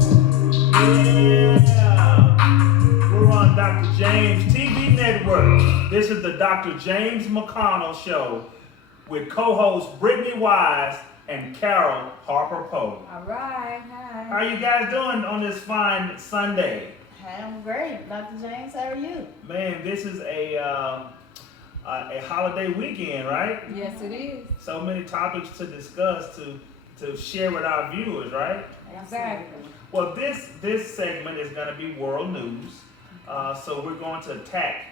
Yeah. We're on Dr. James TV Network. This is the Dr. James McConnell Show with co-hosts Brittnaiye and Carol Harper Powe. All right, hi. How are you guys doing on this fine Sunday? Hey, I'm great. Dr. James, how are you? Man, this is a holiday weekend, right? Yes, it is. So many topics to discuss, to share with our viewers, right? Exactly. Well, this segment is going to be world news. So we're going to attack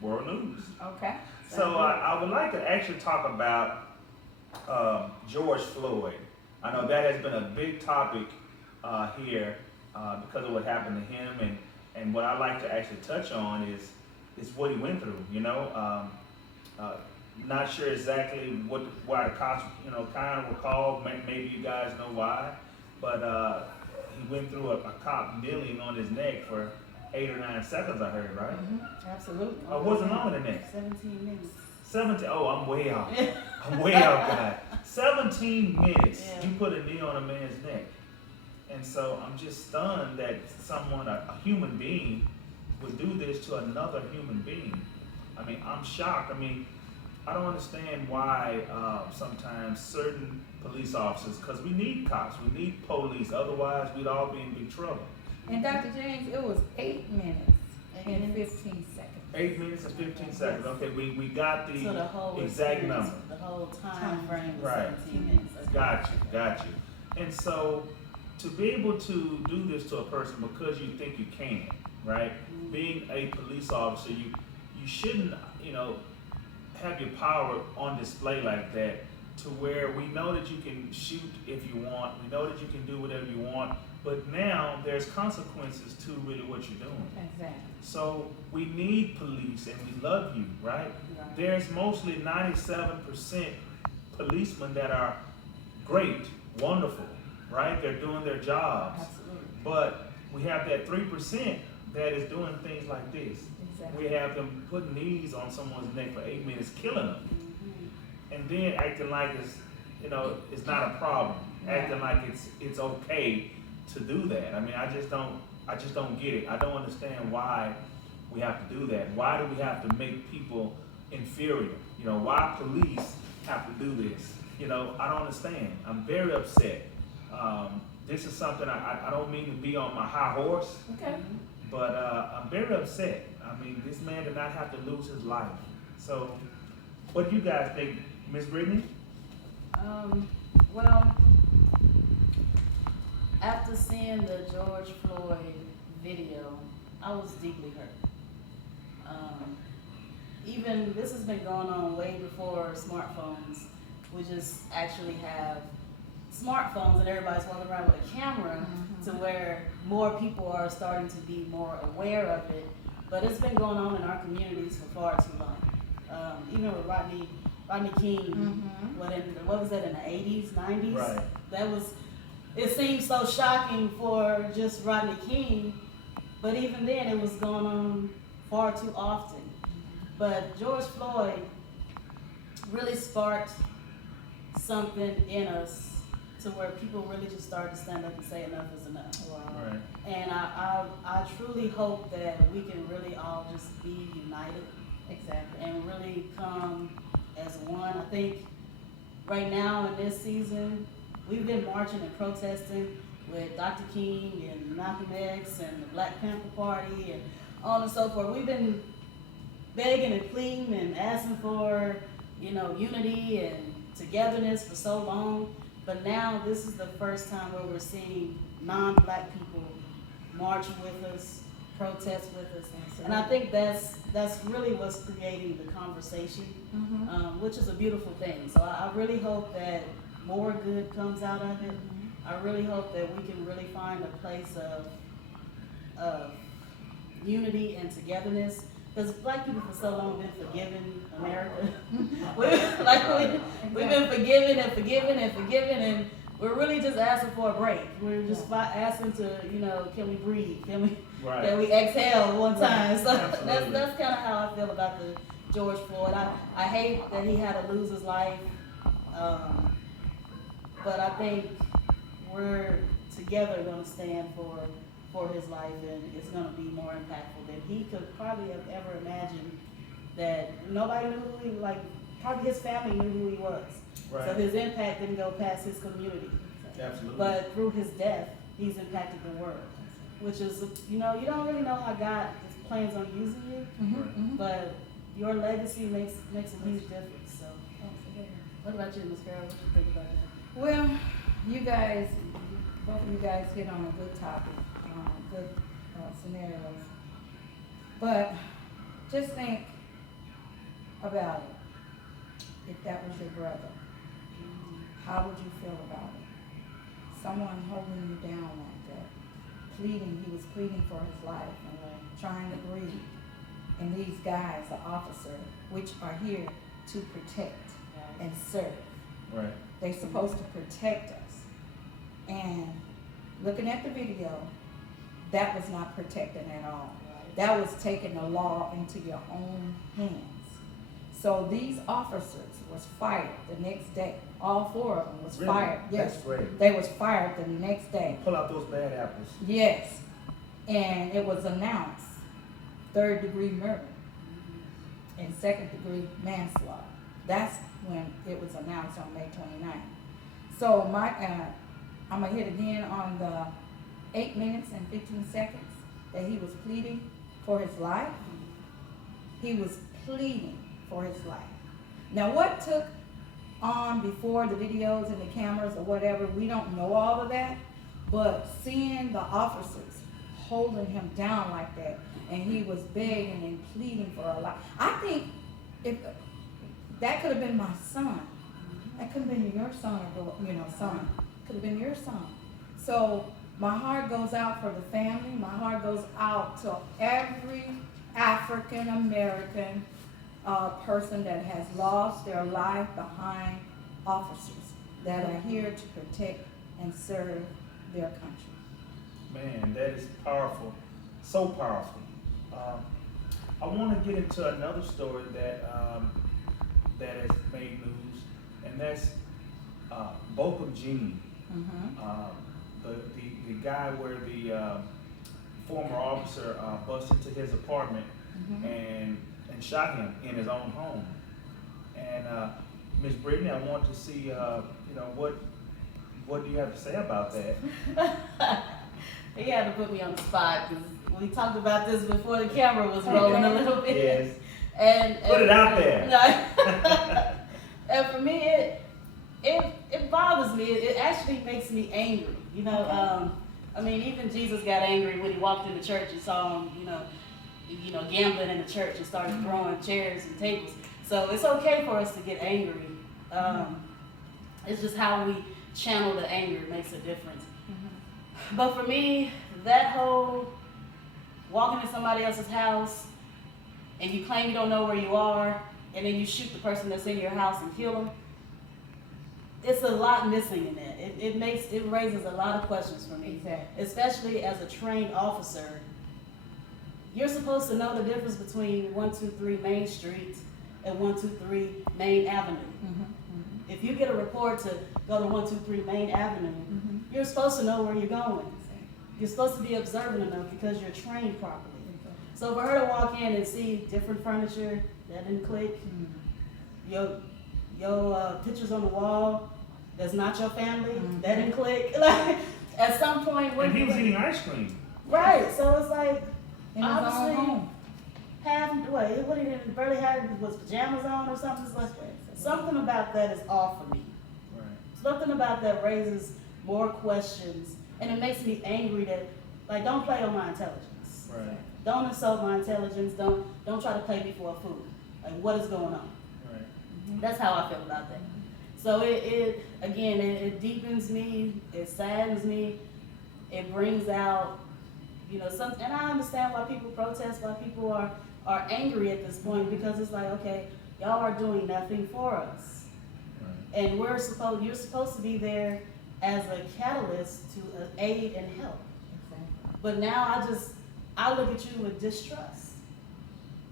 world news. Okay. So I would like to actually talk about George Floyd. I know that has been a big topic here because of what happened to him, and what I'd like to actually touch on is what he went through. You know, not sure exactly why the cops kind of were called. Maybe you guys know why, but he went through a cop kneeling on his neck for 8 or 9 seconds. I heard, right? Mm-hmm. Absolutely. Oh, wasn't longer than that. 17 minutes. 17. Oh, I'm way out. I'm way out, guy. 17 minutes. Yeah. You put a knee on a man's neck, and so I'm just stunned that someone, a human being, would do this to another human being. I mean, I'm shocked. I mean, I don't understand why sometimes certain police officers, because we need cops, we need police, otherwise we'd all be in big trouble. And Dr. James, it was 8 minutes and 15 seconds. 8 minutes and 15 seconds. Okay, we got the, So the whole exact experience, number. the whole time frame was Right. 17 minutes. Got you. And so to be able to do this to a person because you think you can, right? Mm-hmm. Being a police officer, you shouldn't, have your power on display like that, to where we know that you can shoot if you want, we know that you can do whatever you want, but now there's consequences to really what you're doing. Exactly. So we need police and we love you, right? Right. There's mostly 97% policemen that are great, wonderful, right? They're doing their jobs. Absolutely. But we have that 3% that is doing things like this. Exactly. We have them putting knees on someone's neck for 8 minutes, killing them, Mm-hmm. and then acting like it's not a problem, acting like it's okay to do that. I mean, I just don't get it. I don't understand why we have to do that. Why do we have to make people inferior? Why police have to do this? I don't understand. I'm very upset. This is something I don't mean to be on my high horse, Okay. but I'm very upset. I mean, this man did not have to lose his life. So, what do you guys think, Miss Brittnaiye? Well, after seeing the George Floyd video, I was deeply hurt. Even this has been going on way before smartphones. We just actually have smartphones and everybody's walking around with a camera, to where more people are starting to be more aware of it. But it's been going on in our communities for far too long. Even with Rodney King, what was that, in the 80s, 90s? Right. It seemed so shocking for just Rodney King, but even then it was going on far too often. But George Floyd really sparked something in us to where people really just started to stand up and say enough is enough. Wow. Right. And I truly hope that we can really all just be united Exactly. and really come as one. I think right now in this season, we've been marching and protesting with Dr. King and Malcolm X and the Black Panther Party and on and so forth. We've been begging and pleading and asking for, unity and togetherness for so long. But now this is the first time where we're seeing non-Black people march with us, protest with us. And I think that's really what's creating the conversation, which is a beautiful thing. So I really hope that more good comes out of it. I really hope that we can really find a place of unity and togetherness. Because Black people for so long been forgiving America. We've been forgiving and we're really just asking for a break. We're just asking to, can we breathe? Can we exhale one time? So that's kind of how I feel about the George Floyd. I hate that he had to lose his life, but I think we're together are going to stand for his life, and it's going to be more impactful than he could probably have ever imagined. That nobody knew who he, like, probably his family knew who he was. Right. So his impact didn't go past his community. Absolutely. But through his death, he's impacted the world, which is, you know, you don't really know how God plans on using you, but your legacy makes a huge difference. So, what about you, Ms. Carol? What you think about that? Well, you guys, both of you guys hit on a good topic, good scenarios. But just think about it. If that was your brother, how would you feel about it? Someone holding you down like that, pleading, he was pleading for his life and trying to breathe. And these guys, the officer, which are here to protect and serve. Right. They're supposed to protect us. And looking at the video, that was not protecting at all. That was taking the law into your own hands. So these officers was fired the next day. All 4 of them was Really? fired. Yes, That's great. they was fired the next day. Pull out those bad apples. Yes, and it was announced 3rd-degree murder and 2nd-degree manslaughter. That's when it was announced on May 29th. So I'm gonna hit again on the 8 minutes and 15 seconds that he was pleading for his life. He was pleading for his life. Now, what took on before the videos and the cameras or whatever, we don't know all of that, but seeing the officers holding him down like that, and he was begging and pleading for a life. I think if that could have been my son, that could have been your son, or son, could have been your son. So my heart goes out for the family. My heart goes out to every African American person that has lost their life behind officers that are here to protect and serve their country. Man, that is powerful, so powerful. I want to get into another story that has made news, and that's Bokum Jean, the guy where the former officer busted into his apartment and shot him in his own home. And Ms. Brittnaiye, I want to see, what do you have to say about that? He had to put me on the spot because we talked about this before the camera was rolling a little bit. Yes. And Put it out there. And for me, it bothers me. It actually makes me angry. I mean, even Jesus got angry when he walked into church and saw him, gambling in the church and started throwing chairs and tables. So it's okay for us to get angry. It's just how we channel the anger makes a difference. But for me, that whole walking in somebody else's house and you claim you don't know where you are and then you shoot the person that's in your house and kill them, it's a lot missing in that. It raises a lot of questions for me. Exactly. Especially as a trained officer. You're supposed to know the difference between 123 Main Street and 123 Main Avenue. If you get a report to go to 123 Main Avenue, you're supposed to know where you're going. You're supposed to be observant enough because you're trained properly. So for her to walk in and see different furniture, that didn't click. Your pictures on the wall, that's not your family, that didn't click. Like, at some point, And he was eating ice cream. right? So it's like, In his own home. What he didn't barely had was pajamas on or something. It's like, something about that is off for me. Right. Something about that raises more questions, and it makes me angry that, like, don't play on my intelligence. Right. Don't insult my intelligence. Don't try to play me for a fool. Like, what is going on? Right. That's how I feel about that. So it deepens me. It saddens me. It brings out, something. And I understand why people protest, why people are angry at this point, because it's like, okay, y'all are doing nothing for us. Right. And you're supposed to be there as a catalyst to aid and help. But now I look at you with distrust.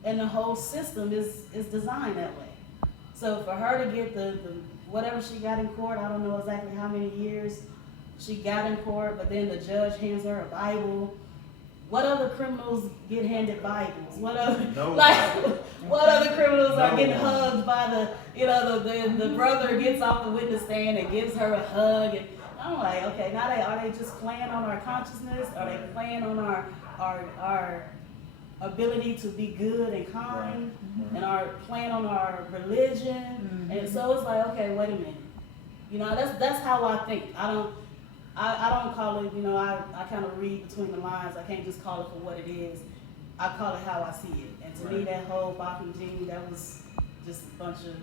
And the whole system is designed that way. So for her to get the whatever she got in court, I don't know exactly how many years, she got in court, but then the judge hands her a Bible. What other criminals get handed Bibles? What other what other criminals are getting hugged by the brother gets off the witness stand and gives her a hug, and I'm like, okay, now are they just playing on our consciousness? Are they playing on our ability to be good and kind, and are playing on our religion? And so it's like, okay, wait a minute. You know, that's how I think. I don't call it, I kind of read between the lines. I can't just call it for what it is. I call it how I see it. And to me, that whole Bach and Jean, that was just a bunch of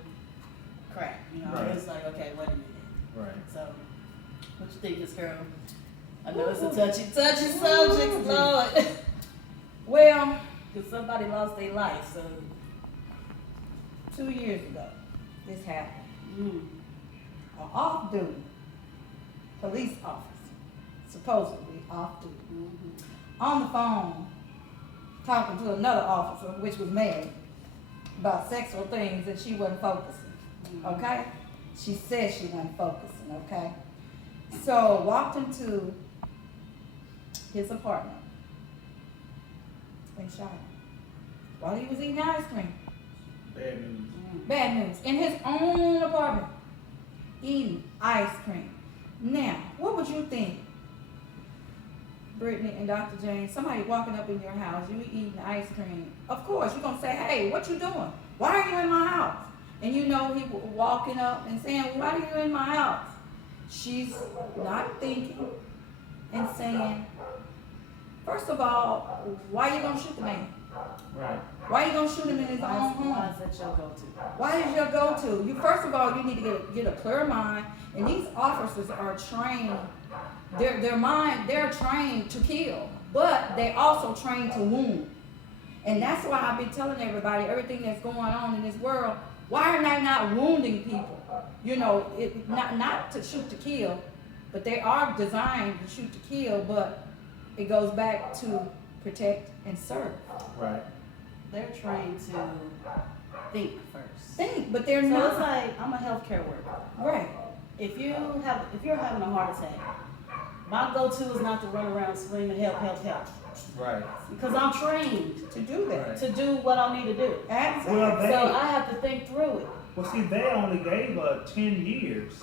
crap. It's like, okay, wait a minute. Right. So, what you think, Miss Girl? I know it's a touchy subject, Lord. Well, Because somebody lost their life, so. 2 years ago, this happened. Mm. An off-duty police officer, supposedly off-duty, on the phone talking to another officer, which was married, about sexual things, and she wasn't focusing, okay? She said she wasn't focusing, okay? So walked into his apartment and shot him while he was eating ice cream. Bad news. Bad news. In his own apartment, eating ice cream. Now, what would you think, Brittnaiye and Dr. James, somebody walking up in your house, you eating ice cream? Of course, you're going to say, hey, what you doing? Why are you in my house? And he walking up and saying, why are you in my house? She's not thinking and saying, first of all, why are you going to shoot the man? Right. Why are you going to shoot him in his own home? Why is that your go-to? Why is your go-to? You first of all, you need to get a clear mind, and these officers are trained. They're trained to kill, but they also trained to wound. And that's why I've been telling everybody everything that's going on in this world. Why are they not wounding people? Not to shoot to kill, but they are designed to shoot to kill. But it goes back to protect and serve. Right. They're trained to think first. Think, but they're So not. it's like, I'm a healthcare worker. Right. If you're having a heart attack, my go-to is not to run around screaming, help, help, help. Right. Because I'm trained To do that. Right. to do what I need to do. Absolutely. Well, So I have to think through it. Well, see, they only gave her 10 years.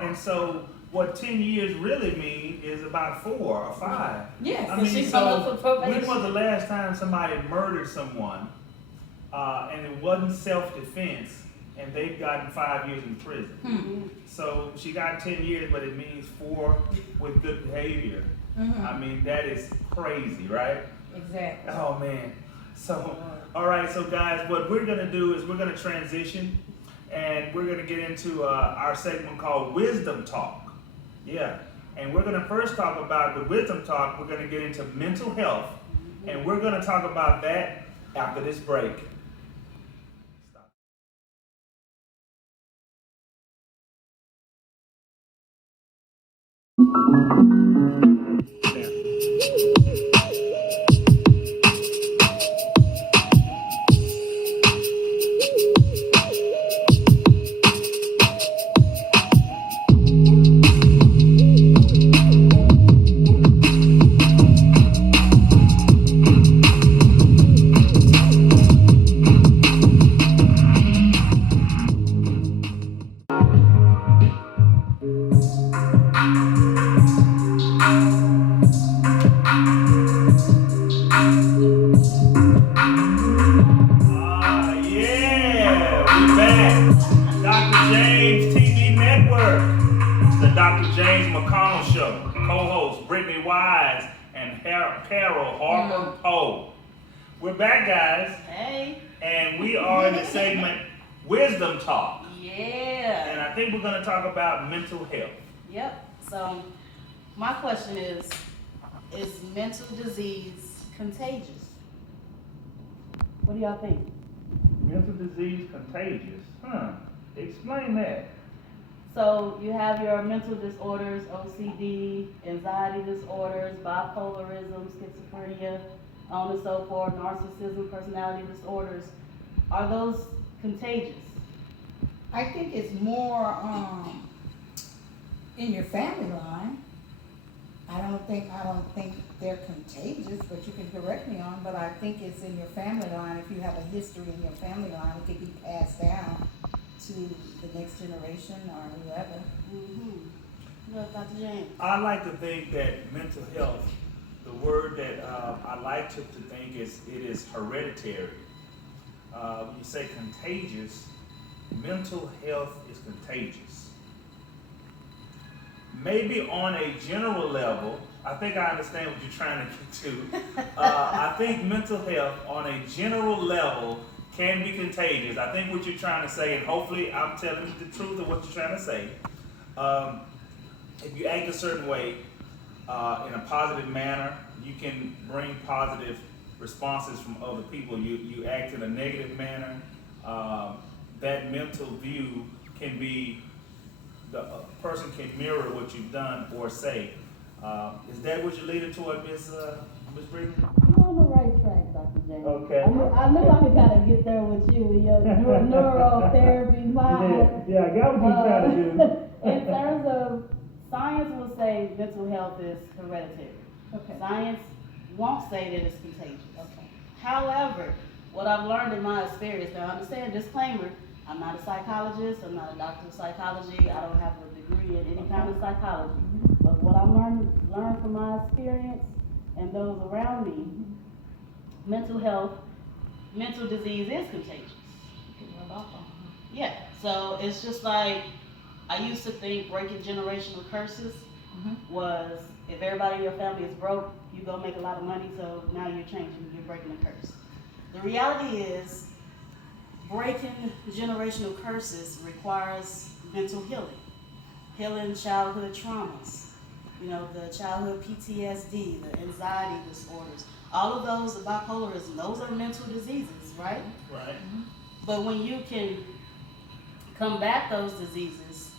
And so what 10 years really mean is about 4 or 5. Yes. I So mean, she's coming up for probation. when was the last time somebody murdered someone and it wasn't self-defense and they've gotten 5 years in prison? Mhm. So she got 10 years, but it means 4 with good behavior. Mhm. I mean, that is crazy, right? Exactly. Oh, man. So, all right, so guys, what we're going to do is we're going to transition and we're going to get into our segment called Wisdom Talk. Yeah. And we're going to first talk about the Wisdom Talk. We're going to get into mental health. And we're going to talk about that after this break. Yeah, we're back. Dr. James TV Network, the Dr. James McConnell Show. Co-host Brittnaiye Wise and Carol Harper Powe. We're back, guys, Hey. and we are in the segment Wisdom Talk. Yeah. And I think we're going to talk about mental health. Yep. So my question is mental disease contagious? What do y'all think? Mental disease contagious? Explain that. So you have your mental disorders, OCD, anxiety disorders, bipolarism, schizophrenia, on and so forth, narcissism, personality disorders. Are those contagious? I think it's more in your family line. I don't think they're contagious, but you can correct me on, but I think it's in your family line. If you have a history in your family line, it could be passed down to the next generation or whoever. Mm-hmm. Look, Dr. James. I like to think that mental health, the word that I like to think is it is hereditary. When you say contagious, mental health is contagious. Maybe on a general level, I think I understand what you're trying to get to. I think mental health on a general level can be contagious. I think what you're trying to say, and hopefully I'm telling you the truth of what you're trying to say. If you act a certain way in a positive manner, you can bring positive responses from other people. You act in a negative manner, that mental view can be, the person can mirror what you've done or say. Is that what you're leading toward, Miss Brittnaiye? You're on the right track, Dr. James. Okay. I knew I could kind of get there with you and your neurotherapy mind. Yeah, I got what you're trying to do. In terms of science will say mental health is hereditary. Okay. Science won't say that it's contagious. Okay. However, what I've learned in my experience, now understand, disclaimer, I'm not a psychologist, I'm not a doctor of psychology, I don't have a degree in any kind of psychology. But what I've learned from my experience and those around me, mental disease is contagious. Yeah, so it's just like, I used to think breaking generational curses was, if everybody in your family is broke, you go make a lot of money, so now you're changing, you're breaking the curse. The reality is, breaking generational curses requires mental healing childhood traumas, the childhood PTSD, the anxiety disorders, all of those, the bipolarism, those are mental diseases, right? Right. But when you can combat those diseases,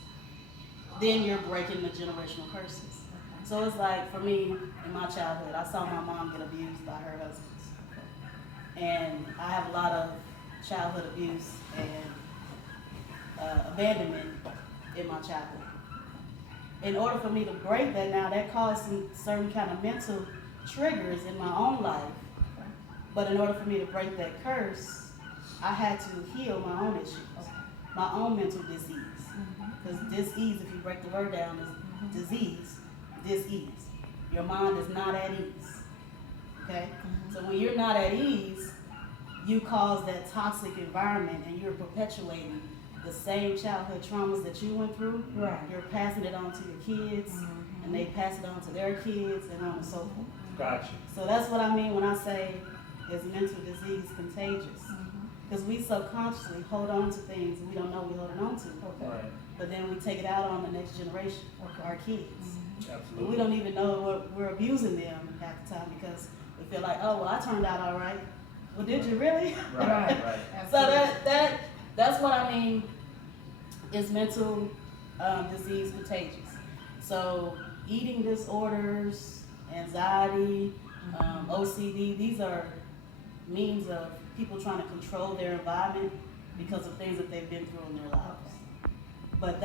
then you're breaking the generational curses. So it's like, for me, in my childhood, I saw my mom get abused by her husbands. And I have a lot of childhood abuse and abandonment in my childhood. In order for me to break that now, that caused some certain kind of mental triggers in my own life. But in order for me to break that curse, I had to heal my own issues, my own mental disease. Because dis-ease, if you break the word down, is disease, dis-ease. Your mind is not at ease, okay? So when you're not at ease, you cause that toxic environment and you're perpetuating the same childhood traumas that you went through. Right. You're passing it on to your kids, and they pass it on to their kids, and on and so forth. Gotcha. So that's what I mean when I say, is mental disease contagious? Because we subconsciously hold on to things we don't know we're holding on to. Right. But then we take it out on the next generation, our kids. And Absolutely. we don't even know we're abusing them half the time because we feel like, oh, well, I turned out all right. Well, did you really? Right. So that's what I mean is mental disease contagious. So eating disorders, anxiety, OCD, these are means of people trying to control their environment because of things that they've been through in their lives. But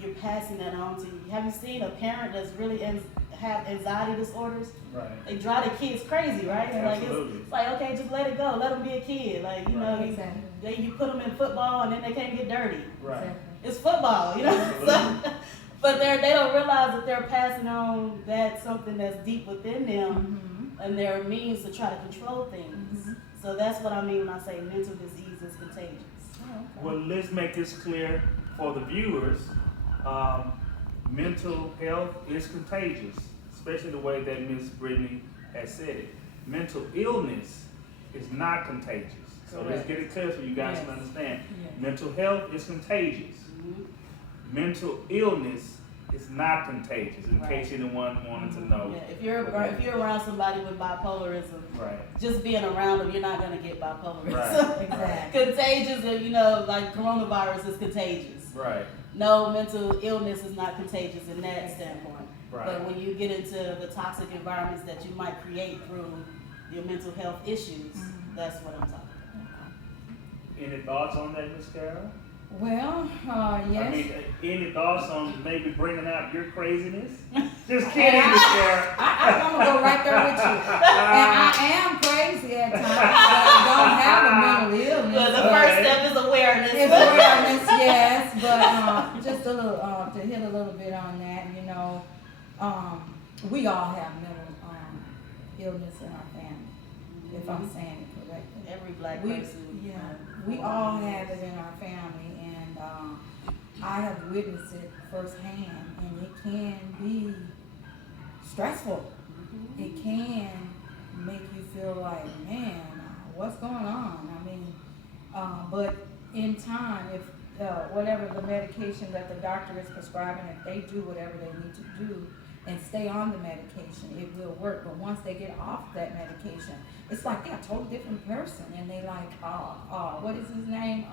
you're passing that on to, have you seen a parent that's really have anxiety disorders? Right. They drive their kids crazy, right? Absolutely. It's like, okay, just let it go. Let them be a kid. Like, you put them in football and then they can't get dirty. Right. It's football, So, but they don't realize that they're passing on that something that's deep within them and their means to try to control things. So that's what I mean when I say mental disease is contagious. Well, let's make this clear for the viewers. Mental health is contagious, especially the way that Ms. Brittnaiye has said it. Mental illness is not contagious. So let's get it clear so you guys can understand. Mental health is contagious. Mental illness is not contagious, in case anyone wanted to know. Yeah, if you're around somebody with bipolarism, just being around them, you're not going to get bipolarism. Right. Exactly. Contagious, like coronavirus is contagious. Right. No, mental illness is not contagious in that standpoint. Right. But when you get into the toxic environments that you might create through your mental health issues, that's what I'm talking about. Any thoughts on that, Ms. Carol? Well, I yes. mean, any thoughts on maybe bringing out your craziness? Just And kidding, Miss Sarah. I'm gonna go right there with you. And I am crazy at times, but I don't have a mental illness. Well, the but first step is awareness. it's awareness, yes, but just a little to hit a little bit on that, you know, we all have mental illness in our family, if I'm saying it correctly. Every black We, person. yeah, we all have it in our family, and I have witnessed it firsthand, and it can be stressful. It can make you feel like, man, what's going on? I mean, but in time, if whatever the medication that the doctor is prescribing, if they do whatever they need to do and stay on the medication, it will work. But once they get off that medication, it's like they're a totally different person, and they like, what is his name?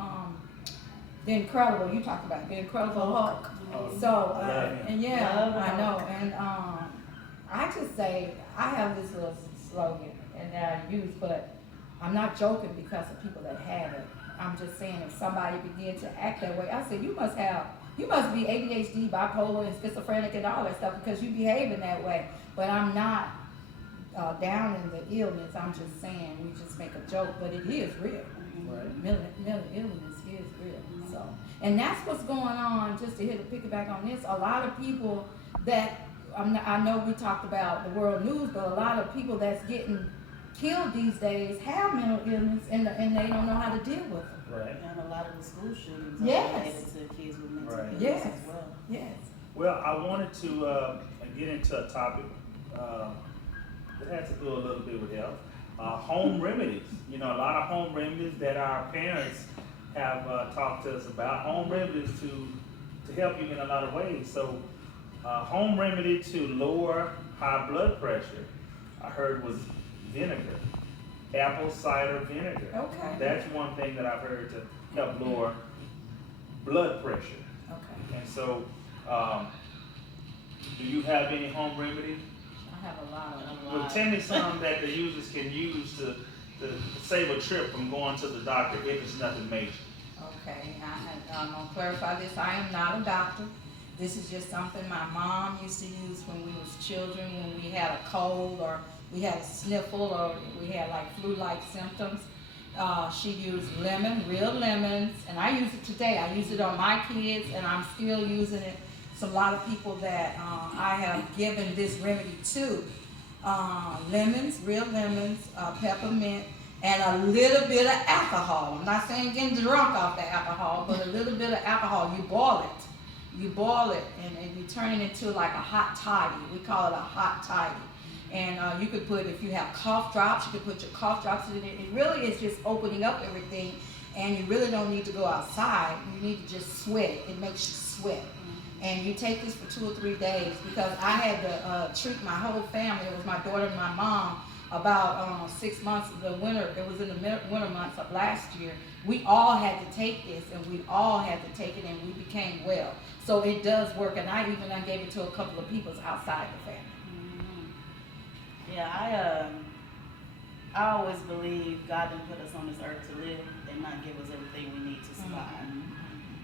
The Incredible. You talked about the Incredible Hulk. So, and yeah, I know, and I just say I have this little slogan and that I use, but I'm not joking because of people that have it. I'm just saying if somebody begin to act that way, I say you must be ADHD, bipolar, and schizophrenic and all that stuff because you behaving that way. But I'm not down in the illness. I'm just saying we just make a joke, but it is real. Right. Mental illness is real. So, and that's what's going on. Just to hit a piggyback on this, a lot of people that I know we talked about the world news, but a lot of people that's getting killed these days have mental illness and they don't know how to deal with it. Right. And a lot of the school shootings Yes. are related to kids with mental Right. illness Yes. as well. Yes. Well, I wanted to get into a topic that has to do a little bit with health. Home remedies. You know, a lot of home remedies that our parents have talked to us about. Home remedies to help you in a lot of ways. So, home remedy to lower high blood pressure, I heard was vinegar, apple cider vinegar. Okay. That's one thing that I've heard to help lower blood pressure. Okay. And so, do you have any home remedy? I have a lot of them. Well, tell me some that the users can use to save a trip from going to the doctor if it's nothing major. Okay, I'm gonna clarify this. I am not a doctor. This is just something my mom used to use when we was children, when we had a cold or we had a sniffle or we had like flu-like symptoms. She used lemon, real lemons, and I use it today. I use it on my kids, and I'm still using it. So a lot of people that I have given this remedy to. Lemons, real lemons, peppermint, and a little bit of alcohol. I'm not saying getting drunk off the alcohol, but a little bit of alcohol. You boil it, and you turn it into like a hot toddy. We call it a hot toddy. And you could put, if you have cough drops, you could put your cough drops in it. It really is just opening up everything, and you really don't need to go outside. You need to just sweat it. It makes you sweat. And you take this for 2 or 3 days, because I had to treat my whole family. It was my daughter and my mom. About 6 months of the winter, it was in the winter months of last year. We all had to take this, and we all had to take it, and we became well. So it does work, and I gave it to a couple of people outside the family. Yeah, I always believe God didn't put us on this earth to live and not give us everything we need to survive.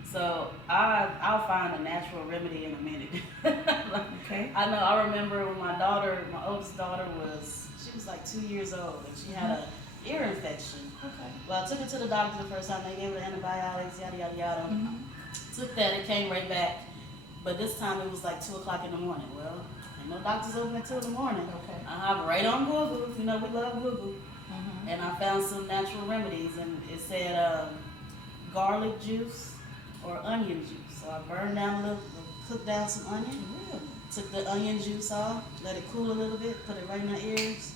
So I'll find a natural remedy in a minute. Okay. I know. I remember when my oldest daughter was like 2 years old, and she had an ear infection. Okay. Well, I took her to the doctor the first time. They gave her antibiotics, yada yada yada. Took that, it came right back. But this time it was like 2 o'clock in the morning. Well, ain't no doctors open at 2 in the morning. Okay. I hop right on Google. You know, we love Google. And I found some natural remedies, and it said garlic juice or onion juice. So I burned down cooked down some onion. Really? Took the onion juice off, let it cool a little bit, put it right in her ears,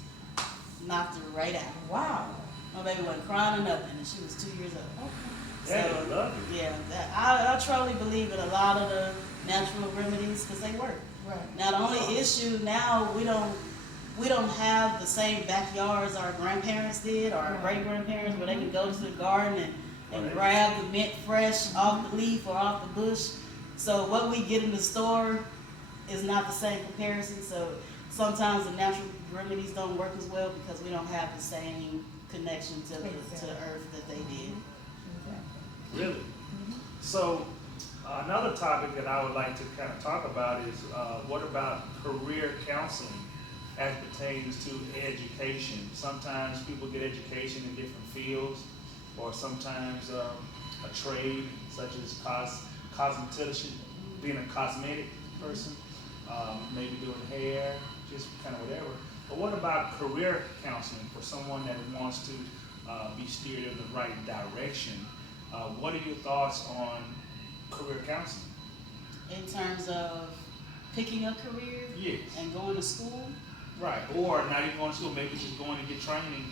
knocked her right out. Wow. My baby wasn't crying or nothing, and she was 2 years old. Yeah, I love it. Yeah, I truly believe in a lot of the natural remedies because they work. Right. Now the only issue now, we don't have the same backyards our grandparents did, or our great grandparents, where they can go to the garden and grab the mint fresh off the leaf or off the bush. So what we get in the store is not the same comparison. So sometimes the natural remedies don't work as well because we don't have the same connection to the earth that they did. Really? So another topic that I would like to kind of talk about is what about career counseling as pertains to education? Sometimes people get education in different fields, or sometimes a trade such as cosmetician, being a cosmetic person, maybe doing hair, just kind of whatever. But what about career counseling for someone that wants to be steered in the right direction? What are your thoughts on career counseling? In terms of picking a career Yes. and going to school, Right, or not even going to school, maybe just going to get training,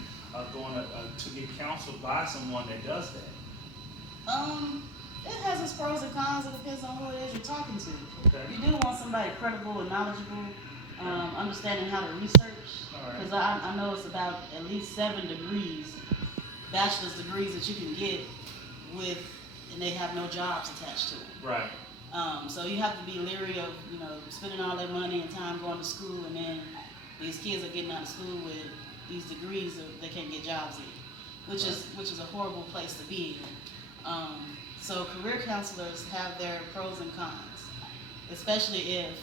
going to get counseled by someone that does that. it has its pros and cons. It depends on who it is you're talking to. Okay. You do want somebody credible and knowledgeable, understanding how to research. All right. Because I know it's about at least 7 degrees, bachelor's degrees that you can get with, and they have no jobs attached to them. Right. So you have to be leery of, spending all that money and time going to school, and then these kids are getting out of school with these degrees that they can't get jobs in, which is a horrible place to be in. So career counselors have their pros and cons, especially if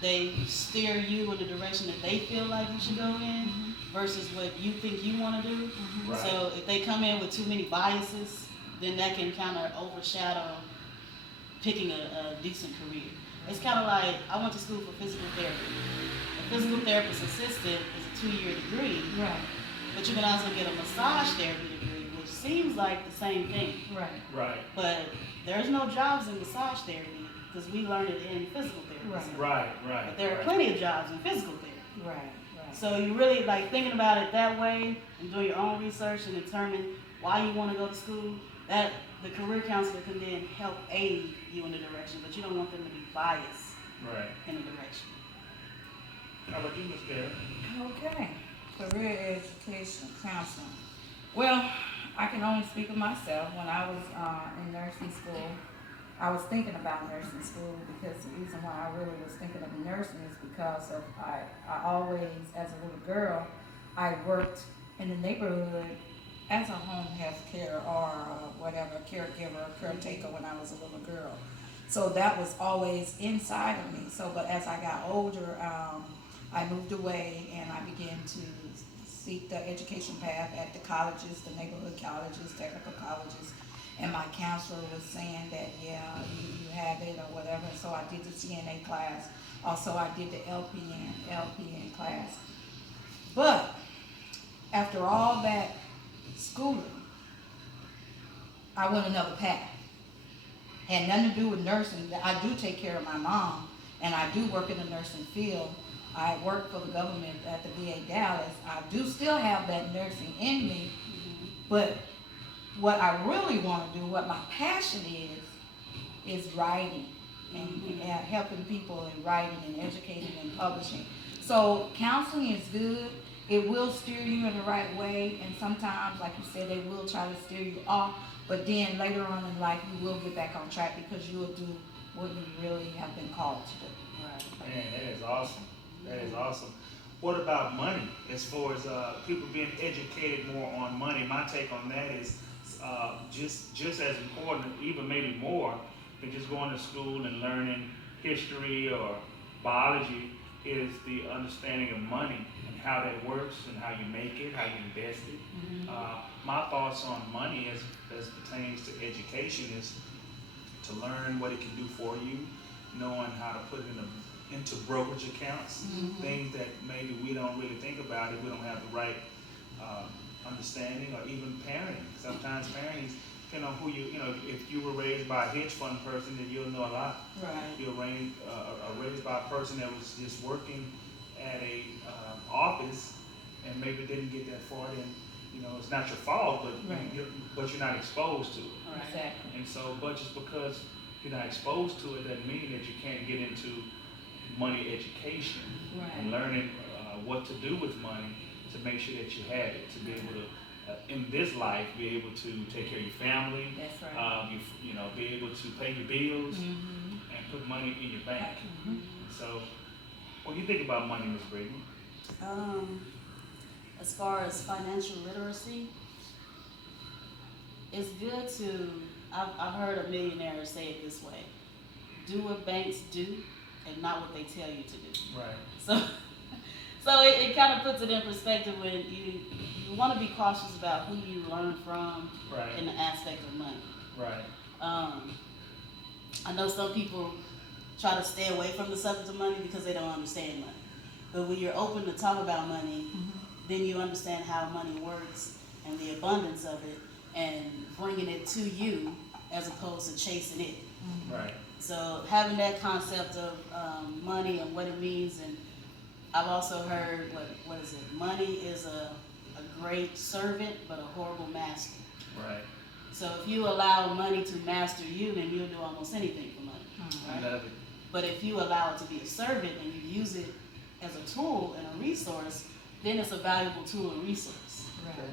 they steer you in the direction that they feel like you should go in versus what you think you want to do. Right. So if they come in with too many biases, then that can kind of overshadow picking a decent career. It's kind of like, I went to school for physical therapy. A physical therapist assistant is a 2-year degree, Right, but you can also get a massage therapy degree, which seems like the same thing. right, Right. But there's no jobs in massage therapy because we learned it in physical therapy. Right. Right. But there are right. plenty of jobs in physical therapy. right, right. So you really like thinking about it that way and doing your own research and determine why you want to go to school. That the career counselor can then help aid you in the direction, but you don't want them to be biased Right. in the direction. How about you, Ms. Garrett? Okay, career education counseling. Well, I can only speak of myself. When I was in nursing school, I was thinking about nursing school because the reason why I really was thinking of nursing is because of I always, as a little girl, I worked in the neighborhood as a home health care or whatever, caregiver, caretaker when I was a little girl. So that was always inside of me. So, but as I got older, I moved away and I began to seek the education path at the colleges, the neighborhood colleges, technical colleges. And my counselor was saying that, yeah, you have it or whatever. So I did the CNA class. Also, I did the LPN class. But after all that schooling, I went another path. Had nothing to do with nursing. I do take care of my mom, and I do work in the nursing field. I work for the government at the VA Dallas. I do still have that nursing in me, but what I really want to do, what my passion is writing and helping people in writing and educating and publishing. So counseling is good. It will steer you in the right way, and sometimes, like you said, they will try to steer you off, but then later on in life, you will get back on track because you will do what you really have been called to do. Right. Man, that is awesome. That is awesome. What about money? As far as people being educated more on money, my take on that is just as important, even maybe more than just going to school and learning history or biology, is the understanding of money and how that works and how you make it, how you invest it. My thoughts on money as pertains to education is to learn what it can do for you, knowing how to put it into brokerage accounts, things that maybe we don't really think about if we don't have the right understanding, or even parenting. Sometimes parenting, who if you were raised by a hedge fund person, then you'll know a lot. Right. You're raised by a person that was just working at a office and maybe didn't get that far, then it's not your fault, but Right. but you're not exposed to it. Right. Exactly. And so, but just because you're not exposed to it doesn't mean that you can't get into money education and Right. learning what to do with money to make sure that you have it, to be able to, in this life, be able to take care of your family, That's right. be able to pay your bills and put money in your bank. So, what do you think about money, Ms. Brittnaiye? As far as financial literacy, it's good to I've heard a millionaire say it this way: do what banks do, and not what they tell you to do. Right. So it kind of puts it in perspective when you want to be cautious about who you learn from Right. in the aspect of money. Right. I know some people try to stay away from the subject of money because they don't understand money. But when you're open to talk about money, then you understand how money works and the abundance of it and bringing it to you as opposed to chasing it. Right. So having that concept of money and what it means, and I've also heard, what is it? Money is a great servant, but a horrible master. Right. So if you allow money to master you, then you'll do almost anything for money. I Right? love it. But if you allow it to be a servant and you use it as a tool and a resource, then it's a valuable tool and resource. Okay.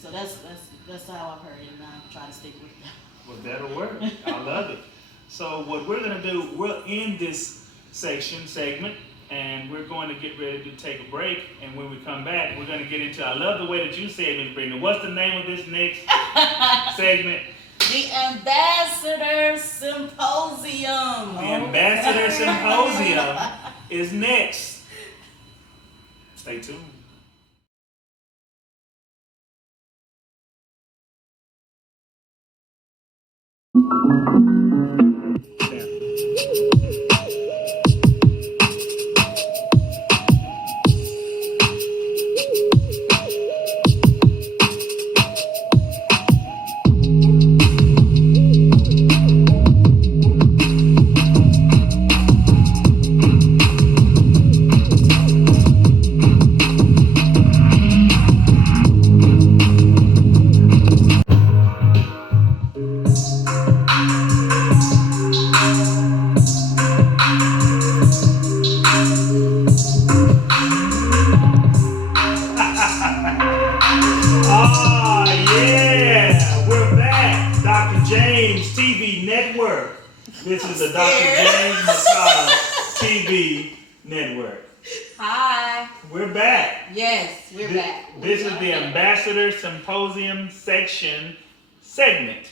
So that's how I've heard it, and I try to stick with that. Well, that'll work. I love it. So what we're going to do, we'll end this segment, and we're going to get ready to take a break. And when we come back, we're going to get into, I love the way that you said, Ms. Brittnaiye. What's the name of this next segment? The Ambassador Symposium. The Ambassador Symposium is next. Stay tuned. Oh, yeah, we're back. Dr.James TV Network. This is the Dr.James McConnell TV Network. Hi. We're back. Yes, we're back. This is the Ambassador Symposium segment.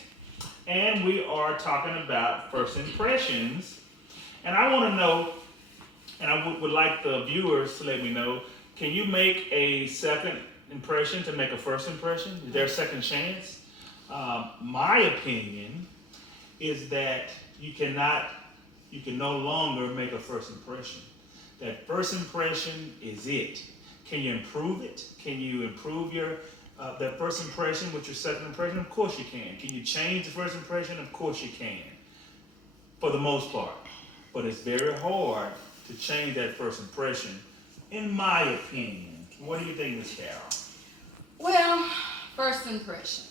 And we are talking about first impressions. And I want to know, and I would like the viewers to let me know, can you make a second impression to make a first impression? Is there a second chance? My opinion is that you can no longer make a first impression. That first impression is it. Can you improve it? Can you improve that first impression with your second impression? Of course you can. Can you change the first impression? Of course you can, for the most part. But it's very hard to change that first impression, in my opinion. What do you think, Ms. Carol? Well, first impression.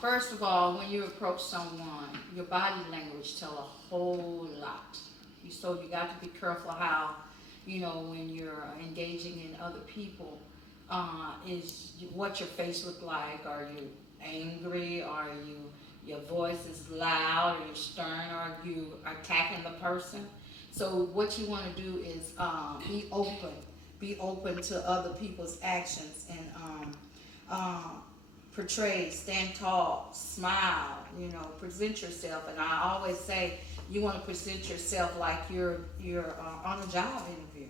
First of all, when you approach someone, your body language tell a whole lot. So you got to be careful how, when you're engaging in other people, is what your face look like. Are you angry? Are your voice is loud? Are you stern? Are you attacking the person? So what you want to do is be open. Be open to other people's actions and portray, stand tall, smile, present yourself. And I always say you want to present yourself like you're on a job interview.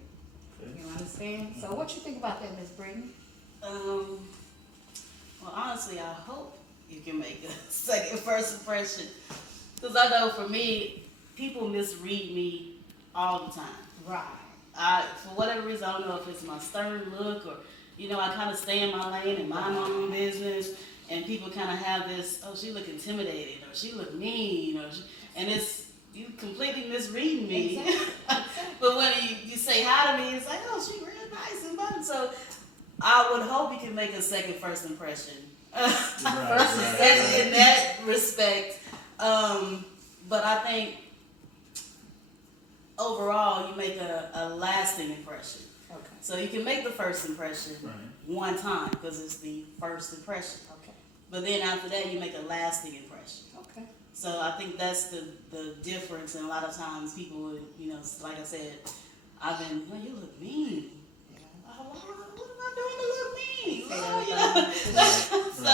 Okay. You understand? So what you think about that, Ms. Brittnaiye? Well, honestly, I hope you can make a second first impression. Because I know for me, people misread me all the time. Right. For whatever reason, I don't know if it's my stern look or, I kind of stay in my lane and mind my own business. And people kind of have this, oh, she look intimidated or she look mean. And it's, you completely misreading me. Exactly. But when you say hi to me, it's like, oh, she real nice and fun. So I would hope you can make a second first impression. In that respect. But I think overall you make a lasting impression. Okay. So you can make the first impression Right. one time because it's the first impression. Okay. But then after that you make a lasting impression. Okay. So I think that's the difference, and a lot of times people would, like I said, I've been, well, you look mean. Yeah. Oh, what am I doing to look mean? Say Well, that again. So,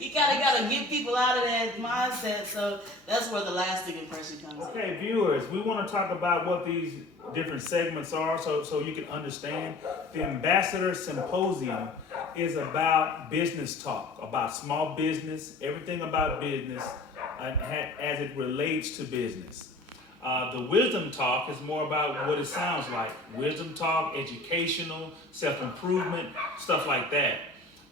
You kind of got to get people out of that mindset. So that's where the lasting impression comes in. Okay, viewers, we want to talk about what these different segments are so you can understand. The Ambassador Symposium is about business talk, about small business, everything about business as it relates to business. The Wisdom Talk is more about what it sounds like. Wisdom Talk, educational, self-improvement, stuff like that.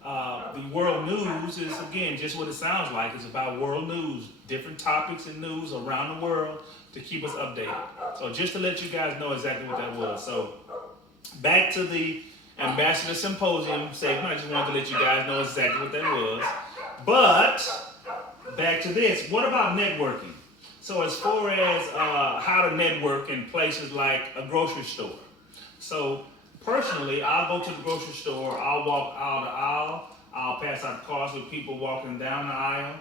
The World News is, again, just what it sounds like. It's about world news, different topics and news around the world to keep us updated. So just to let you guys know exactly what that was. So back to the Ambassador Symposium segment. I just wanted to let you guys know exactly what that was. But back to this. What about networking? So as far as how to network in places like a grocery store. So personally, I'll go to the grocery store, I'll walk aisle to aisle, I'll pass out cards with people walking down the aisle.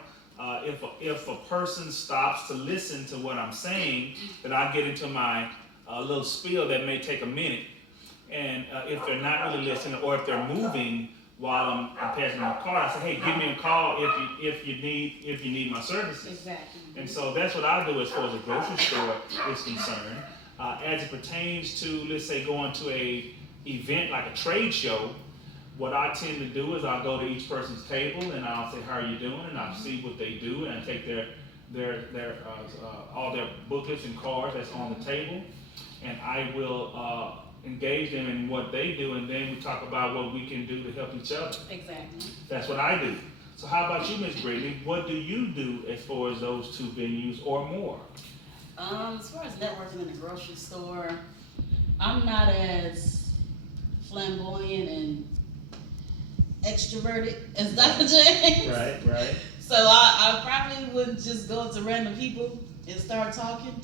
If a person stops to listen to what I'm saying, then I get into my little spiel that may take a minute. And if they're not really listening, or if they're moving while I'm passing my card, I say, hey, give me a call if you need my services. Exactly. And so that's what I do as far as a grocery store is concerned. As it pertains to, let's say, going to a event like a trade show, what I tend to do is I'll go to each person's table and I'll say, how are you doing? And I'll see what they do, and I take all their booklets and cards that's on the table, and I will engage them in what they do, and then we talk about what we can do to help each other. Exactly. That's what I do. So how about you, Ms. Brittnaiye? What do you do as far as those two venues or more? As far as networking in the grocery store, I'm not as flamboyant and extroverted as Dr. James. Right. So I probably wouldn't just go up to random people and start talking.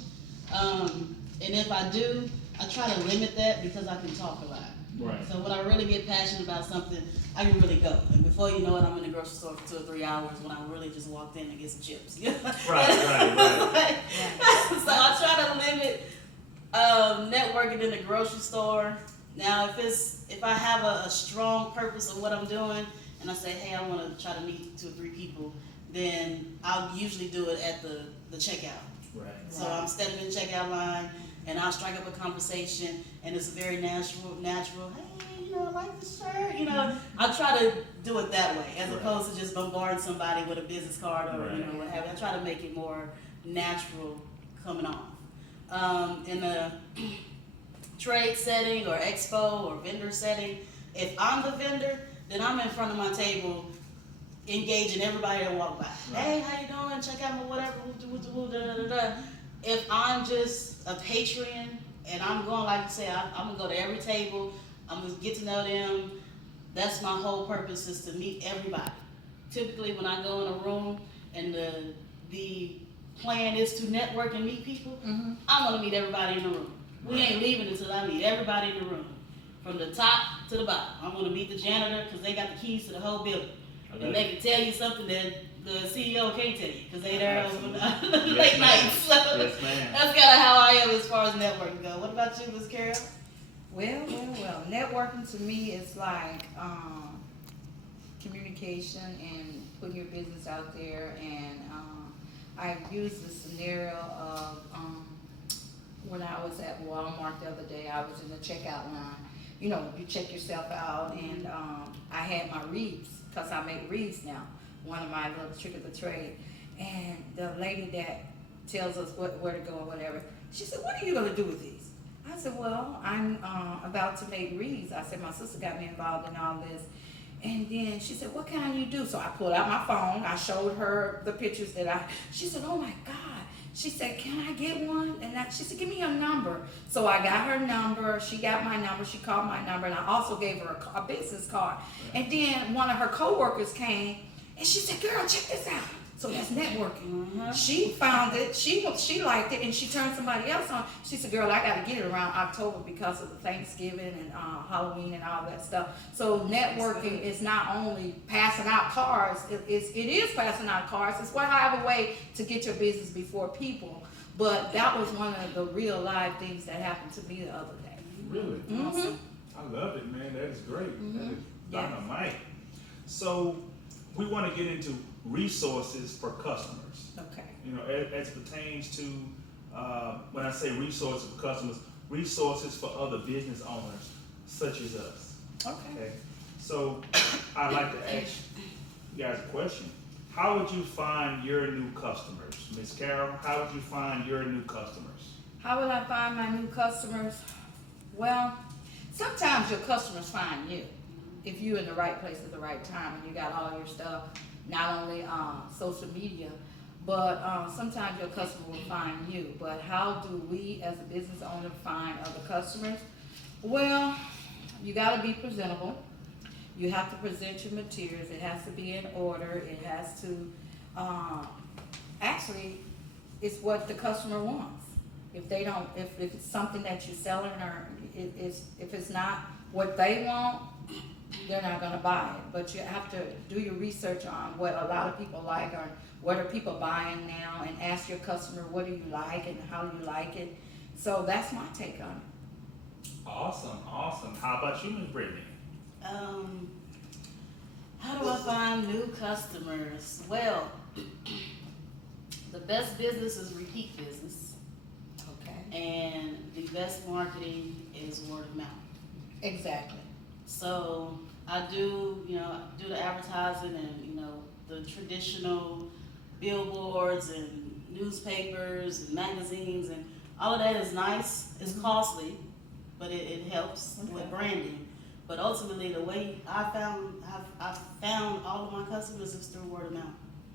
And if I do, I try to limit that because I can talk a lot. Right. So when I really get passionate about something, I can really go. And before you know it, I'm in the grocery store for 2 or 3 hours when I really just walked in to get some chips. Right. So I try to limit networking in the grocery store. Now, if I have a strong purpose of what I'm doing, and I say, hey, I want to try to meet 2 or 3 people, then I'll usually do it at the checkout. Right. So I'm stepping in the checkout line, and I'll strike up a conversation, and it's very natural, hey, I like this shirt, I try to do it that way, as opposed to just bombarding somebody with a business card or, what have you. I try to make it more natural coming off. In a trade setting or expo or vendor setting, if I'm the vendor, then I'm in front of my table engaging everybody that walk by. Right. Hey, how you doing? Check out my whatever, If I'm just a patron and I'm going, like you say, I'm gonna go to every table, I'm gonna get to know them. That's my whole purpose, is to meet everybody. Typically when I go in a room and the plan is to network and meet people, I wanna meet everybody in the room. We ain't leaving until I meet everybody in the room. From the top to the bottom. I want to meet the janitor because they got the keys to the whole building. And they can tell you something that the CEO can't tell you because they there late nights. So yes, ma'am. That's kind of how I am as far as networking goes. What about you, Ms. Carol? Well. Networking to me is like communication and putting your business out there. And I used the scenario of when I was at Walmart the other day. I was in the checkout line. You check yourself out, and I had my wreaths, because I make wreaths now, one of my little trick of the trade. And the lady that tells us where to go or whatever, she said, what are you going to do with these? I said, well, I'm about to make wreaths. I said, my sister got me involved in all this. And then she said, what can you do? So I pulled out my phone. I showed her the pictures she said, oh my God. She said, can I get one? And she said, give me your number. So I got her number. She got my number. She called my number. And I also gave her a business card. And then one of her coworkers came, and she said, girl, check this out. So that's networking. She found it. She liked it, and she turned somebody else on. She said, girl, I got to get it around October because of the Thanksgiving and Halloween and all that stuff. So networking is not only passing out cards. It is passing out cards. It's however way to get your business before people. But that was one of the real live things that happened to me the other day. Really? Awesome. I love it, man. That is great. That is dynamite. So we want to get into resources for customers. Okay. You know, as pertains to, when I say resources for customers, resources for other business owners such as us. Okay. So I'd like to ask you guys a question. How would you find your new customers? Ms. Carol, how would you find your new customers? How would I find my new customers? Well, sometimes your customers find you if you're in the right place at the right time and you got all your stuff, not only social media, but sometimes your customer will find you. But how do we as a business owner find other customers? Well, you got to be presentable. You have to present your materials. It has to be in order. It has to, actually, it's what the customer wants. If they don't, if it's something that you're selling or if it's not what they want, they're not gonna buy it. But you have to do your research on what a lot of people like or what are people buying now, and ask your customer, what do you like and how do you like it? So that's my take on it. Awesome, awesome. How about you, Ms. Brittnaiye? How do I find new customers? Well, the best business is repeat business, Okay. and the best marketing is word of mouth. Exactly. So I do the advertising and, the traditional billboards and newspapers and magazines, and all of that is nice. It's costly, but it helps with branding. But ultimately, the way I've found all of my customers is through word of mouth.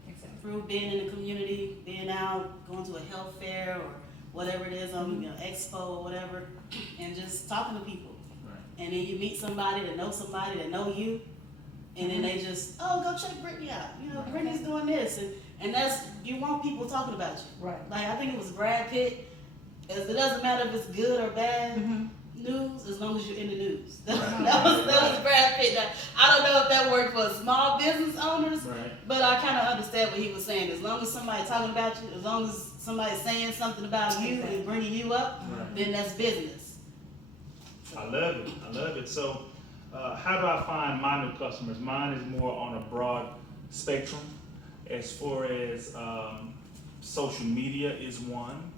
Exactly. Through being in the community, being out, going to a health fair or whatever it is, expo or whatever, and just talking to people. Right. And then you meet somebody that knows somebody that know you, and then they just, go check Brittnaiye out. Brittnaiye's doing this, and that's, you want people talking about you. Right. Like, I think it was Brad Pitt. It doesn't matter if it's good or bad news, as long as you're in the news. That was Brad Pitt. Now, I don't know if that worked for small business owners, Right. but I kind of understand what he was saying. As long as somebody's talking about you, as long as somebody's saying something about you and bringing you up, Right. then that's business. I love it. I love it. So, how do I find my new customers? Mine is more on a broad spectrum. As far as social media is one,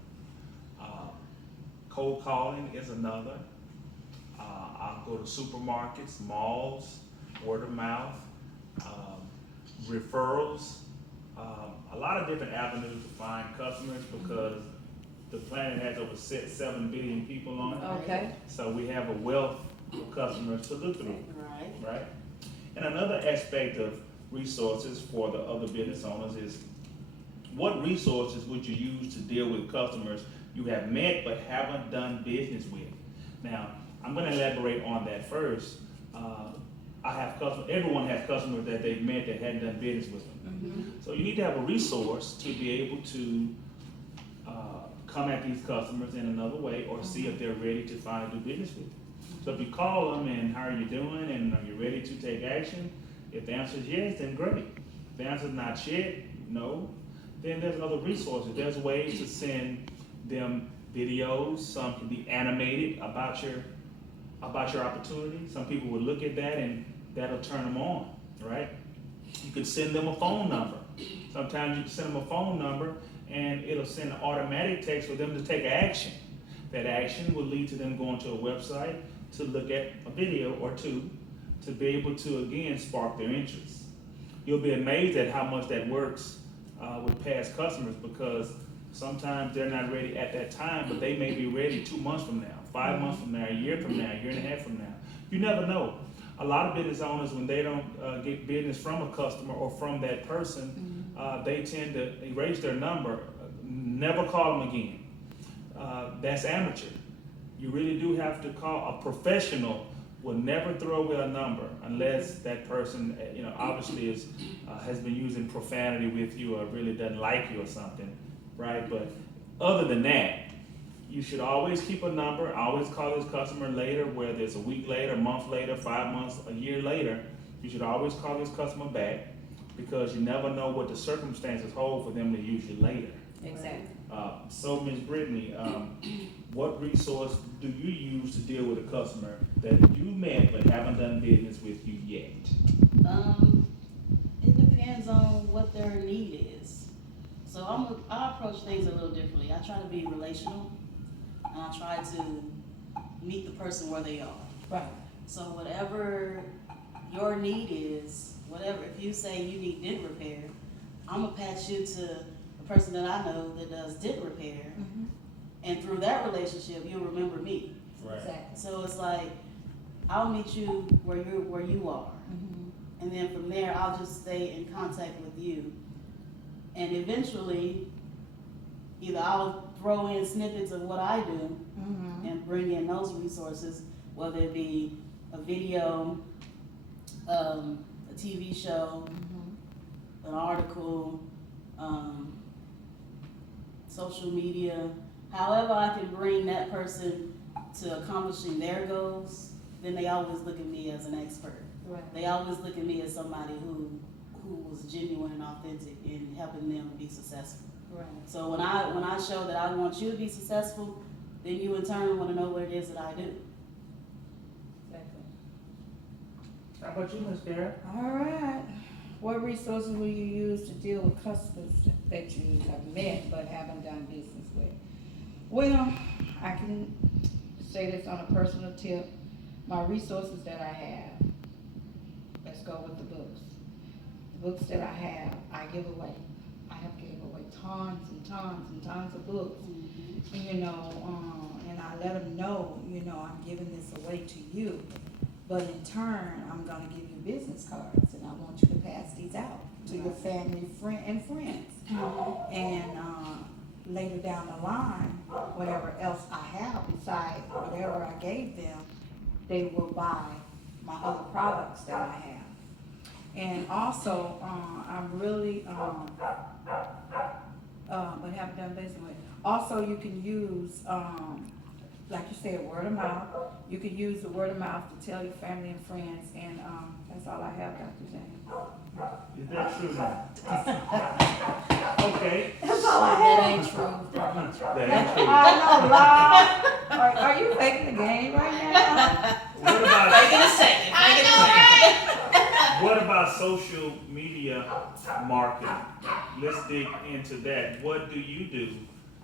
cold calling is another. I'll go to supermarkets, malls, word of mouth, referrals, a lot of different avenues to find customers because the planet has over 7 billion people on it. Okay. So we have a wealth of customers to look through, Right. right? And another aspect of resources for the other business owners is what resources would you use to deal with customers you have met but haven't done business with? Now, I'm going to elaborate on that first. Everyone has customers that they've met that hadn't done business with them. So you need to have a resource to be able to come at these customers in another way or see if they're ready to finally do business with you. So if you call them and how are you doing and are you ready to take action, if the answer is yes, then great. If the answer is not yet, no, then there's other resources. There's ways to send them videos. Some can be animated about your opportunity. Some people will look at that and that'll turn them on, right? You can send them a phone number. Sometimes you can send them a phone number and it'll send an automatic text for them to take action. That action will lead to them going to a website to look at a video or two to be able to, again, spark their interest. You'll be amazed at how much that works with past customers because sometimes they're not ready at that time, but they may be ready 2 months from now, 5 months from now, a year from now, a year and a half from now. You never know. A lot of business owners, when they don't get business from a customer or from that person, they tend to erase their number, never call them again. That's amateur. You really do have to call. A professional will never throw away a number unless that person, obviously has been using profanity with you or really doesn't like you or something, right? But other than that, you should always keep a number. Always call this customer later, whether it's a week later, a month later, 5 months, a year later. You should always call this customer back because you never know what the circumstances hold for them to use you later. Exactly. So, Ms. Brittnaiye, what resource do you use to deal with a customer that you met but haven't done business with you yet? It depends. I approach things a little differently. I try to be relational, and I try to meet the person where they are. Right. So whatever your need is, whatever, if you say you need dent repair, I'm gonna patch you to a person that I know that does dent repair, Mm-hmm. and through that relationship, you'll remember me. Right. Exactly. So it's like, I'll meet you where you are, Mm-hmm. and then from there, I'll just stay in contact with you. And eventually, either I'll throw in snippets of what I do Mm-hmm. and bring in those resources, whether it be a video, a TV show, Mm-hmm. an article, social media, however I can bring that person to accomplishing their goals, then they always look at me as an expert. Right. They always look at me as somebody who was genuine and authentic in helping them be successful. Right. So when I show that I want you to be successful, then you in turn want to know what it is that I do. Exactly. How about you, Ms. Kara? All right. What resources will you use to deal with customers that you have met but haven't done business with? Well, I can say this on a personal tip. My resources that I have, let's go with the books. The books that I have, I give away. I have gave away tons and tons and tons of books. Mm-hmm. You know, and I let them know, you know, I'm giving this away to you. But in turn, I'm going to give you business cards, and I want you to pass these out to your family, and friends. And later down the line, whatever else I have besides whatever I gave them, they will buy my other products that I have. And also, I'm really, but haven't done business with. Also, you can use, like you said, word of mouth. You can use the word of mouth to tell your family and friends, and that's all I have, Dr. James. Is that true now? Okay. That's all I That have. ain't true. That ain't true. That ain't true. I know, Lord. Are you faking the game right now? What about, Making a second. Making a second. what about social media marketing? Let's dig into that. What do you do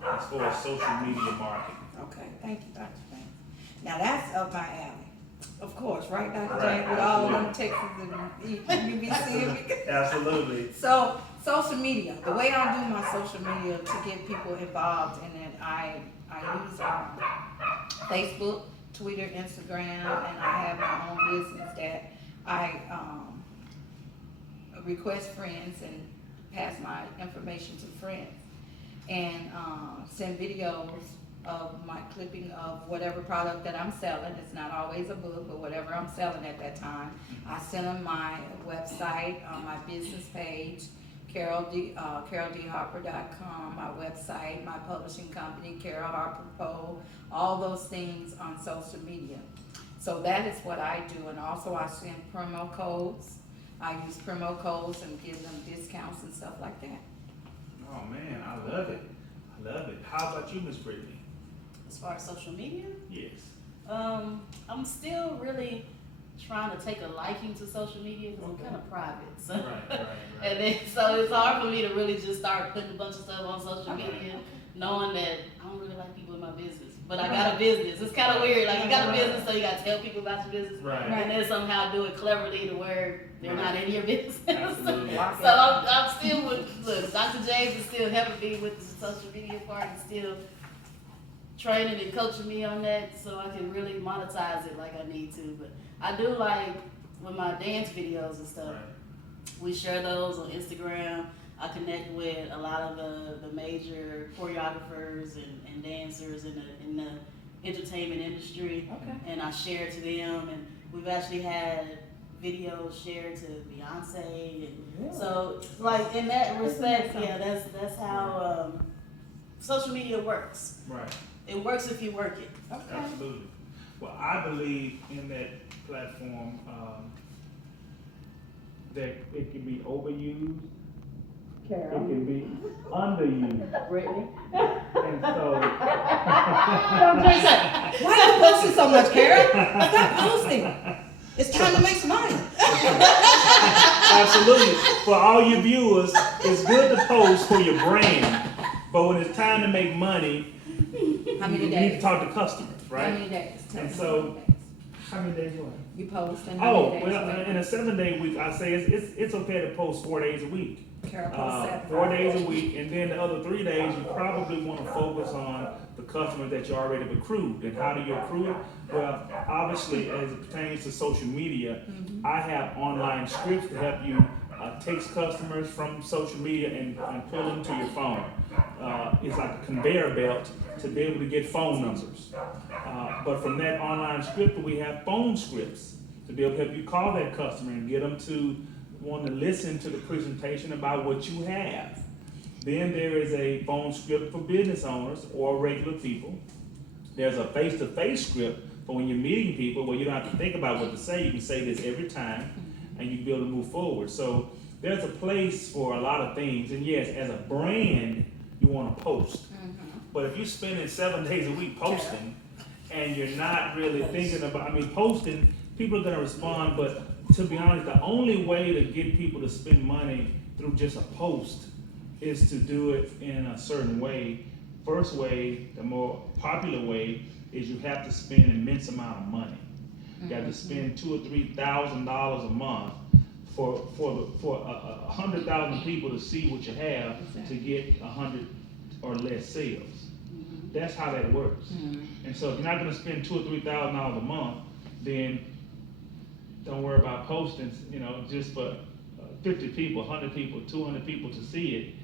as far as social media marketing? Okay, thank you, Dr. James. Now that's up my alley. Of course, right, Dr. Right, James, with all of them absolutely. Texas and UBC. Absolutely. So, social media, the way I do my social media to get people involved in it, I use Facebook, Twitter, Instagram, and I have my own business that I request friends and pass my information to friends, and send videos of my clipping of whatever product that I'm selling. It's not always a book, but whatever I'm selling at that time. I send them my website, my business page, CarolDHarper.com, my website, my publishing company, Harper, Powe, all those things on social media. So that is what I do, and also I send promo codes. I use promo codes and give them discounts and stuff like that. Oh man, I love it. I love it. How about you, Miss Brittnaiye? As far as social media, Yes. I'm still really trying to take a liking to social media because I'm kind of private. So. Right. And then, so it's hard for me to really just start putting a bunch of stuff on social media, knowing that I don't really like people in my business. But I got a business. It's kind of weird. Like, you got a business, so you got to tell people about your business. Right. And then somehow do it cleverly to where they're not in your business. Absolutely. So I'm still with, look, Dr. James is still helping me with the social media part and still training and coaching me on that so I can really monetize it like I need to. But I do like with my dance videos and stuff. Right. We share those on Instagram. I connect with a lot of the major choreographers and dancers in the entertainment industry. Okay. And I share to them, and we've actually had videos shared to Beyonce, and Really? so like in that respect, That's yeah, that's how social media works. Right. It works if you work it. Okay. Absolutely. Well, I believe in that platform that it can be overused. It can be underused. Brittnaiye. And so, Why are you posting so much, Carol? Stop posting. It's time to make some money. Absolutely. For all your viewers, it's good to post for your brand, but when it's time to make money, How many you days? need to talk to customers, right? How many days? Tell And me so- how many days. How many days you want? You post and how Oh, many days? well, you make in a 7-day week, I say it's okay to post 4 days a week. Carol posts 7. 4 days a week, and then the other 3 days, you probably want to focus on the customers that you already recruited. And how do you recruit it? Well, obviously, as it pertains to social media, I have online scripts to help you takes customers from social media and pull them to your phone. It's like a conveyor belt to be able to get phone numbers. But from that online script, we have phone scripts to be able to help you call that customer and get them to want to listen to the presentation about what you have. Then there is a phone script for business owners or regular people. There's a face-to-face script for when you're meeting people where you don't have to think about what to say. You can say this every time and you can be able to move forward. So there's a place for a lot of things. And yes, as a brand, you want to post. But if you're spending 7 days a week posting and you're not really thinking about, posting, people are going to respond, but to be honest, the only way to get people to spend money through just a post is to do it in a certain way. First way, the more popular way, is you have to spend an immense amount of money. You have to spend $2,000 or $3,000 a month for 100,000 people to see what you have to get 100 or less sales. That's how that works. And so if you're not going to spend $2,000 or $3,000 a month, then don't worry about posting, just for 50 people, 100 people, 200 people to see it,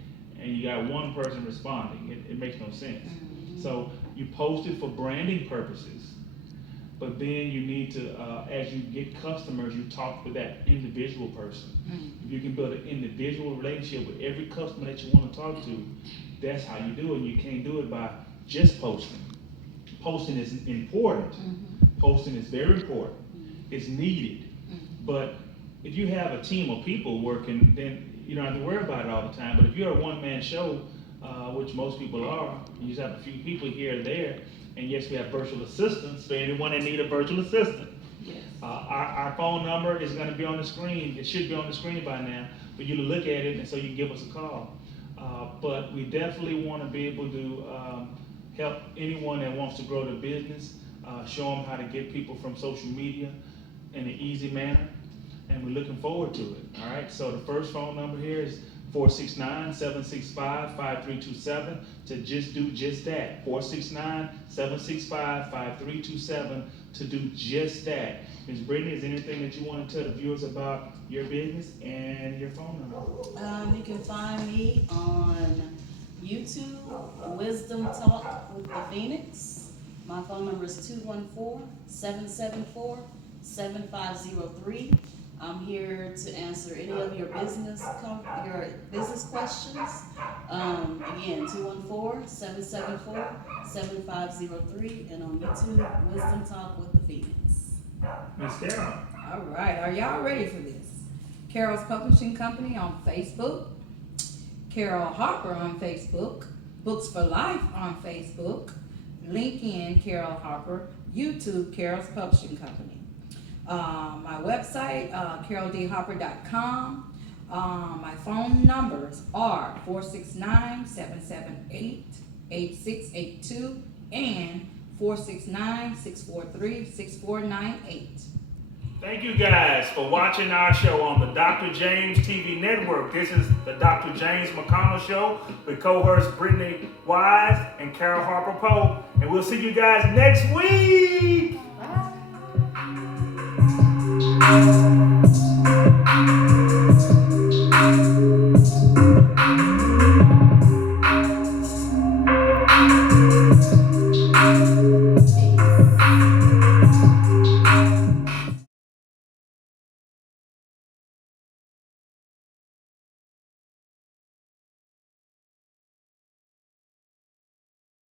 and you got one person responding. It makes no sense. So you post it for branding purposes, but then you need to, as you get customers, you talk with that individual person. If you can build an individual relationship with every customer that you want to talk to, that's how you do it. And you can't do it by just posting. Posting is important. Posting is very important. It's needed. But if you have a team of people working, then you don't have to worry about it all the time. But if you're a one-man show, which most people are, you just have a few people here or there, and yes, we have virtual assistants for anyone that need a virtual assistant. Yes. Our phone number is going to be on the screen. It should be on the screen by now for you to look at it, and so you can give us a call. But we definitely want to be able to help anyone that wants to grow their business, show them how to get people from social media in an easy manner, and we're looking forward to it. All right, so the first phone number here is 469-765-5327 to just do just that. 469-765-5327 to do just that. Ms. Brittnaiye, is there anything that you want to tell the viewers about your business and your phone number? You can find me on YouTube, Wisdom Talk with the Phoenix. My phone number is 214-774-7503. I'm here to answer any of your business questions. Again, 214-774-7503, and on YouTube, Wisdom Talk with the Phoenix. Ms. Carol. All right, are y'all ready for this? Carol's Publishing Company on Facebook, Carol Harper on Facebook, Books for Life on Facebook, LinkedIn Carol Harper, YouTube Carol's Publishing Company. My website, caroldharper.com. My phone numbers are 469-778-8682 and 469-643-6498. Thank you guys for watching our show on the Dr. James TV network. This is the Dr. James McConnell Show with co-hosts Brittnaiye Wise and Carol Harper Powe. And we'll see you guys next week.